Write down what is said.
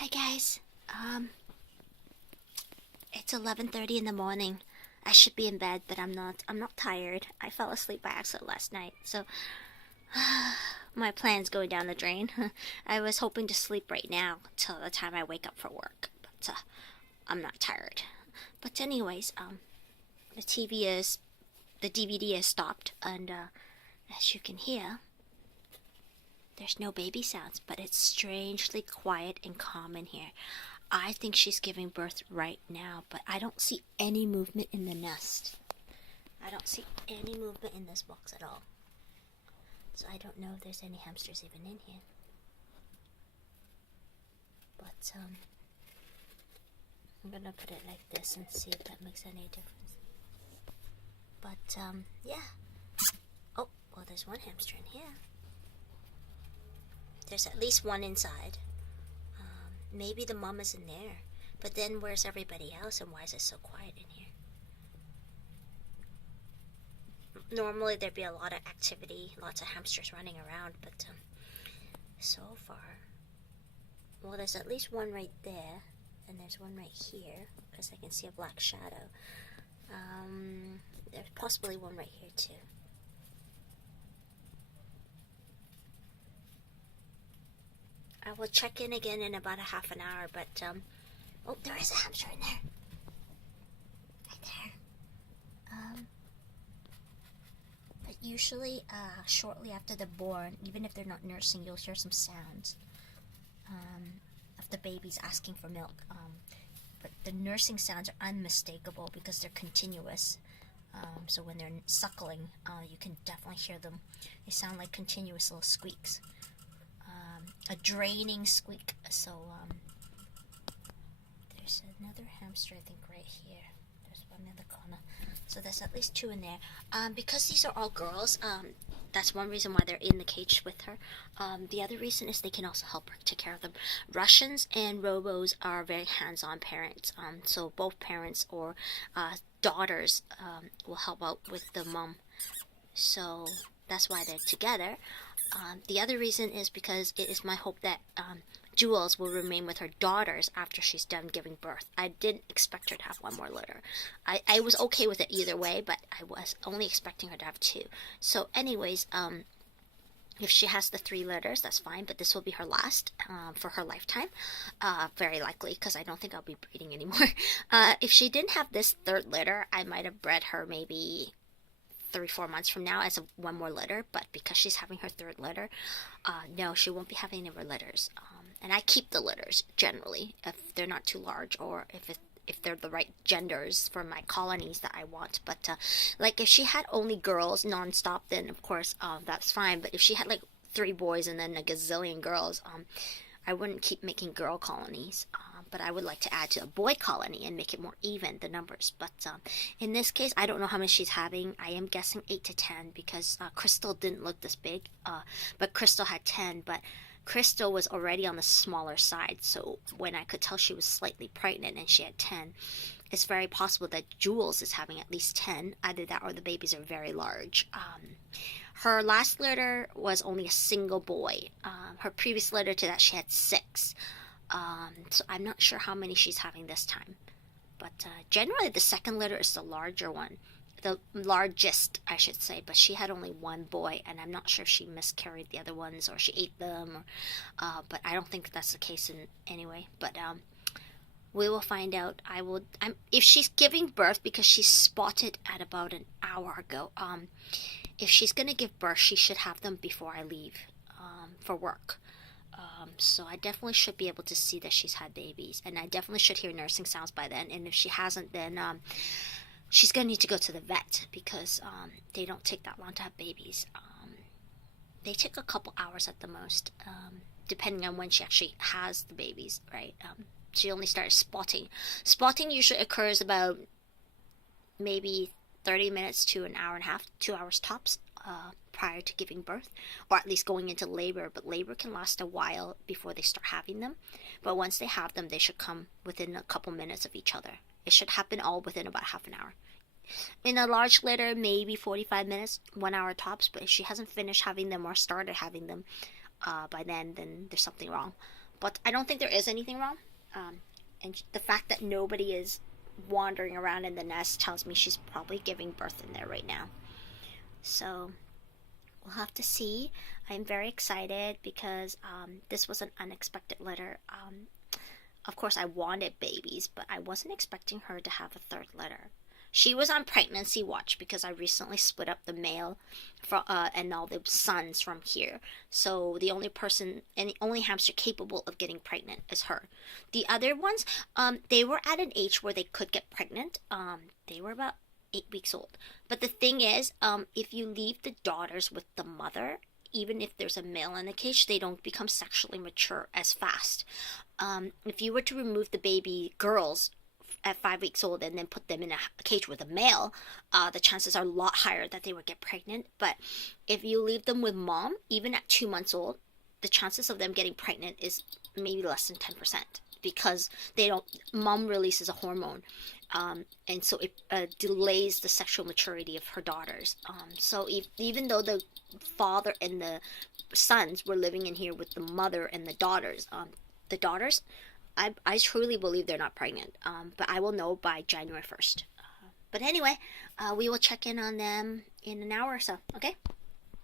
Hi guys. It's 11:30 in the morning. I should be in bed, but I'm not. I'm not tired. I fell asleep by accident last night, so my plan's going down the drain. I was hoping to sleep right now till the time I wake up for work, but I'm not tired. But anyways, the TV is the DVD is stopped, and as you can hear, there's no baby sounds, but it's strangely quiet and calm in here. I think she's giving birth right now, but I don't see any movement in the nest. I don't see any movement in this box at all. So I don't know if there's any hamsters even in here. But I'm gonna put it like this and see if that makes any difference. But yeah. Oh, well, there's one hamster in here. There's at least one inside. Maybe the mom is in there. But then where's everybody else, and why is it so quiet in here? Normally there'd be a lot of activity, lots of hamsters running around, but so far... Well, there's at least one right there, and there's one right here, because I can see a black shadow. There's possibly one right here too. I will check in again in about a half an hour, but, oh, there is a hamster in there. Right there. But usually, shortly after they're born, even if they're not nursing, you'll hear some sounds, of the babies asking for milk. But the nursing sounds are unmistakable because they're continuous. So when they're suckling, you can definitely hear them. They sound like continuous little squeaks. A draining squeak. So there's another hamster, I think, right here. There's one in the corner. So there's at least two in there. Because these are all girls, that's one reason why they're in the cage with her. The other reason is they can also help her take care of them. Russians and Robos are very hands-on parents. So both parents or daughters will help out with the mom. So that's why they're together. The other reason is because it is my hope that Jules will remain with her daughters after she's done giving birth. I didn't expect her to have one more litter. I was okay with it either way, but I was only expecting her to have two. So anyways, if she has the 3 litters, that's fine, but this will be her last for her lifetime. Very likely, because I don't think I'll be breeding anymore. If she didn't have this 3rd litter, I might have bred her maybe 3-4 months from now as one more litter, but because she's having her 3rd litter, no, she won't be having any more litters. And I keep the litters generally if they're not too large, or if they're the right genders for my colonies that I want. But like if she had only girls nonstop, then of course that's fine. But if she had like 3 boys and then a gazillion girls, I wouldn't keep making girl colonies. But I would like to add to a boy colony and make it more even, the numbers. But in this case, I don't know how many she's having. I am guessing 8 to 10 because Crystal didn't look this big. But Crystal had 10. But Crystal was already on the smaller side. So when I could tell she was slightly pregnant and she had 10, it's very possible that Jules is having at least 10. Either that or the babies are very large. Her last litter was only a single boy. Her previous litter to that, she had 6. So I'm not sure how many she's having this time. But generally the 2nd litter is the larger one. The largest, I should say. But she had only 1 boy, and I'm not sure if she miscarried the other ones or she ate them. But I don't think that's the case in anyway. But we will find out. If she's giving birth, because she's spotted at about an hour ago. If she's going to give birth, she should have them before I leave for work. So I definitely should be able to see that she's had babies. And I definitely should hear nursing sounds by then. And if she hasn't, then she's going to need to go to the vet, because they don't take that long to have babies. They take a couple hours at the most, depending on when she actually has the babies, right? She only started spotting. Spotting usually occurs about maybe 30 minutes to an hour and a half, 2 hours tops, prior to giving birth, or at least going into labor. But labor can last a while before they start having them. But once they have them, they should come within a couple minutes of each other. It should happen all within about half an hour. In a large litter, maybe 45 minutes, 1 hour tops. But if she hasn't finished having them or started having them by then there's something wrong. But I don't think there is anything wrong. And the fact that nobody is wandering around in the nest tells me she's probably giving birth in there right now. So we'll have to see. I'm very excited because this was an unexpected litter. Of course, I wanted babies, but I wasn't expecting her to have a third litter. She was on pregnancy watch because I recently split up the male and all the sons from here. So the only person and the only hamster capable of getting pregnant is her. The other ones, they were at an age where they could get pregnant. They were about 8 weeks old. But the thing is, if you leave the daughters with the mother, even if there's a male in the cage, they don't become sexually mature as fast. If you were to remove the baby girls at 5 weeks old and then put them in a cage with a male, the chances are a lot higher that they would get pregnant. But if you leave them with mom, even at 2 months old, the chances of them getting pregnant is maybe less than 10% because mom releases a hormone. And so it delays the sexual maturity of her daughters. So even though the father and the sons were living in here with the mother and the daughters, I truly believe they're not pregnant, but I will know by January 1st. But anyway, we will check in on them in an hour or so, okay?